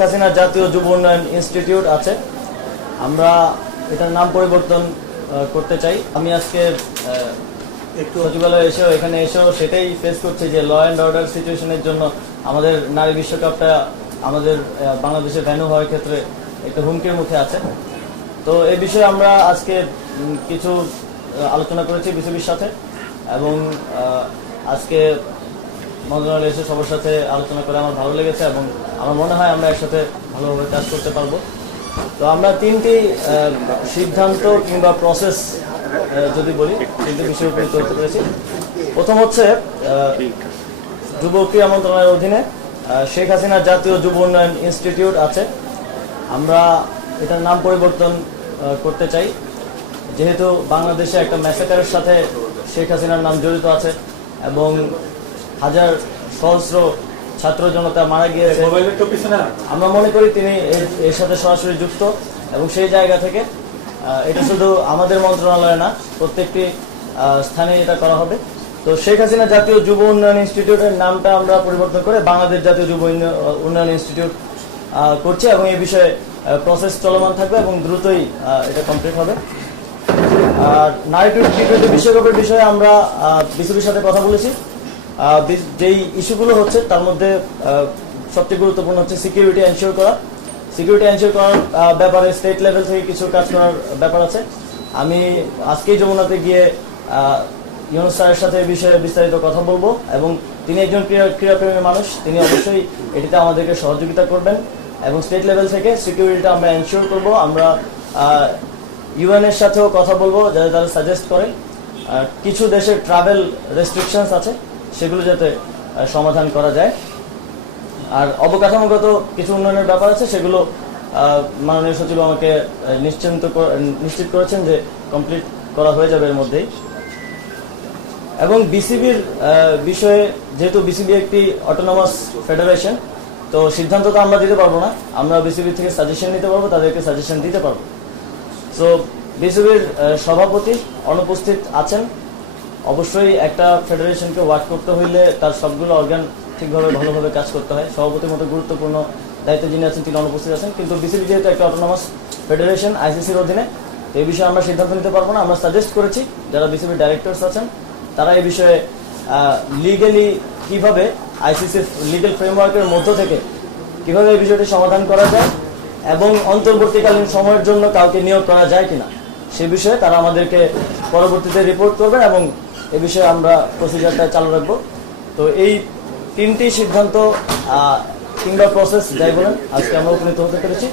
হাসিনা জাতীয় যুব উন্নয়ন ইনস্টিটিউট আছে। আমরা এটার নাম পরিবর্তন করতে চাই। আমি আজকে একটু সচিবালয়ে এসেও এখানে এসেও সেটাই ফেস করছি যে ল অ্যান্ড অর্ডার সিচুয়েশনের জন্য আমাদের নারী বিশ্বকাপটা আমাদের বাংলাদেশে ভ্যানু হওয়ার ক্ষেত্রে একটা হুমকির মুখে আছে। তো এই বিষয়ে আমরা আজকে কিছু আলোচনা করেছি বিসিবির সাথে এবং আজকে মন্ত্রণালয়ে এসে সবার সাথে আলোচনা করে আমার ভালো লেগেছে এবং আমার মনে হয় আমরা একসাথে ভালোভাবে কাজ করতে পারব। তো আমরা তিনটি সিদ্ধান্ত কিংবা প্রসেস যদি বলি, তিনটি বিষয়ে উপনীত হতে পেরেছি প্রথম হচ্ছে যুব ক্রীড়া মন্ত্রণালয়ের অধীনে শেখ হাসিনা জাতীয় যুব উন্নয়ন ইনস্টিটিউট আছে। আমরা এটার নাম পরিবর্তন করতে চাই। যেহেতু বাংলাদেশে একটা ম্যাসেকারের সাথে শেখ হাসিনার নাম জড়িত আছে এবং হাজার সহস্র ছাত্র জনতা মারা গিয়েছে। আমরা মনে করি তিনি এর- এর সাথে সরাসরি যুক্ত এবং সেই জায়গা থেকে এটা শুধু আমাদের মন্ত্রণালয়ে না প্রত্যেকটি স্থানে এটা করা হবে। তো শেখ হাসিনা জাতীয় যুব উন্নয়ন ইনস্টিটিউটের নামটা আমরা পরিবর্তন করে বাংলাদেশ জাতীয় যুব উন্ন- উন্নয়ন ইনস্টিটিউট করছি এবং এই বিষয়ে প্রসেস চলমান থাকবে এবং দ্রুতই এটা কমপ্লিট হবে। আর নারী টি টোয়েন্টি বিশ্বকাপের বিষয়ে আমরা বিসিবির সাথে কথা বলেছি। যেই ইস্যুগুলো হচ্ছে তার মধ্যে সবচেয়ে গুরুত্বপূর্ণ হচ্ছে সিকিউরিটি এনশিওর করা। সিকিউরিটি এনশিওর করার ব্যাপারে স্টেট লেভেল থেকে কিছু কাজ করার ব্যাপার আছে। আমি আজকেই যমুনাতে গিয়ে ইউনুস স্যারের সাথে এই বিষয়ে বিস্তারিত কথা বলব এবং তিনি একজন ক্রীড়া ক্রীড়াপ্রেমী মানুষ। তিনি অবশ্যই এটিতে আমাদেরকে সহযোগিতা করবেন এবং স্টেট লেভেল থেকে সিকিউরিটিটা আমরা এনশিওর করব। আমরা ইউএনের সাথেও কথা বলব যাতে তারা সাজেস্ট করে। কিছু দেশের ট্রাভেল রেস্ট্রিকশনস আছে। সেগুলো যাতে সমাধান করা যায়। আর অবকাঠামোগত কিছু উন্নয়নের ব্যাপার আছে, সেগুলো মাননীয় সচিব আমাকে নিশ্চিন্ত নিশ্চিত করেছেন যে কমপ্লিট করা হয়ে যাবে এর মধ্যেই। এবং বিসিবির বিষয়ে যেহেতু বিসিবি একটি অটোনমাস ফেডারেশন তো সিদ্ধান্ত তো আমরা দিতে পারব না। আমরা বিসিবি থেকে সাজেশন নিতে পারব, তাদেরকে সাজেশন দিতে পারব। সো বিসিবির সভাপতি অনুপস্থিত আছেন। অবশ্যই একটা ফেডারেশনকে ওয়ার্ক করতে হইলে তার সবগুলো অর্গান ঠিকভাবে, ভালোভাবে কাজ করতে হয়। সভাপতির মতো গুরুত্বপূর্ণ দায়িত্ব যিনি আছেন তিনি অনুপস্থিত আছেন। কিন্তু বিসিবি যেহেতু একটা অটোনমাস ফেডারেশন আইসিসির অধীনে, এই বিষয়ে আমরা সিদ্ধান্ত নিতে পারব না। আমরা সাজেস্ট করেছি, যারা বিসিবির ডাইরেক্টরস আছেন, তারা এই বিষয়ে লিগেলি কীভাবে আইসিসি লিগেল ফ্রেমওয়ার্কের মধ্য থেকে কীভাবে এই বিষয়টি সমাধান করা যায় এবং অন্তর্বর্তীকালীন সময়ের জন্য কাউকে নিয়োগ করা যায় কিনা, সে বিষয়ে তারা আমাদেরকে পরবর্তীতে রিপোর্ট করবেন এবং এ বিষয়ে আমরা প্রসিজারটা চালু রাখব। তো এই তিনটি সিদ্ধান্ত কিংবা প্রসেস যাই বলেন, আজকে আমরা উপনীত হতে পেরেছি।